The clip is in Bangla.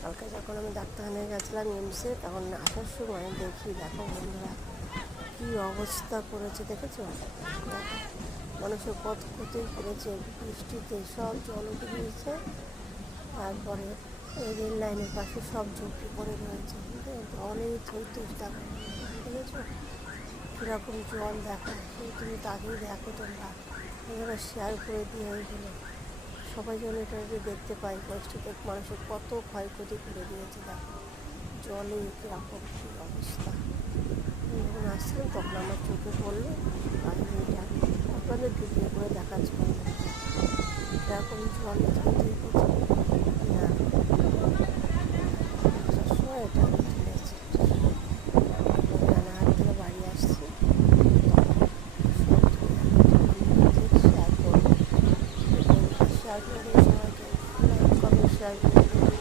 কালকে যখন আমি ডাক্তারখানায় গেছিলাম এমসে, তখন আসার সময় দেখি, দেখো বন্ধুরা কী অবস্থা করেছে, দেখেছো? দেখো মানুষের কত ক্ষতি করেছে, বৃষ্টিতে সব জল উঠে গিয়েছে। তারপরে এই রেল লাইনের পাশে সব ঝুঁকি পড়ে রয়েছে, জলেই থইতে দেখো, দেখেছো কীরকম জল? দেখো তুমি তাকেই দেখো, তোমরা এগুলো শেয়ার করে দিয়ে হয়েছিল সবাই যেন এটা দেখতে পাই, কষ্টতে মানুষের কত ক্ষয়ক্ষতি করে দিয়েছে। দেখো জলে কীরকম কী অবস্থা। যখন আসছিলাম তখন আমার চোখে পড়লো, আমি এটা আপনাদের ভিডিও করে দেখাচ্ছি। কীরকম জলে থই থই করছে না,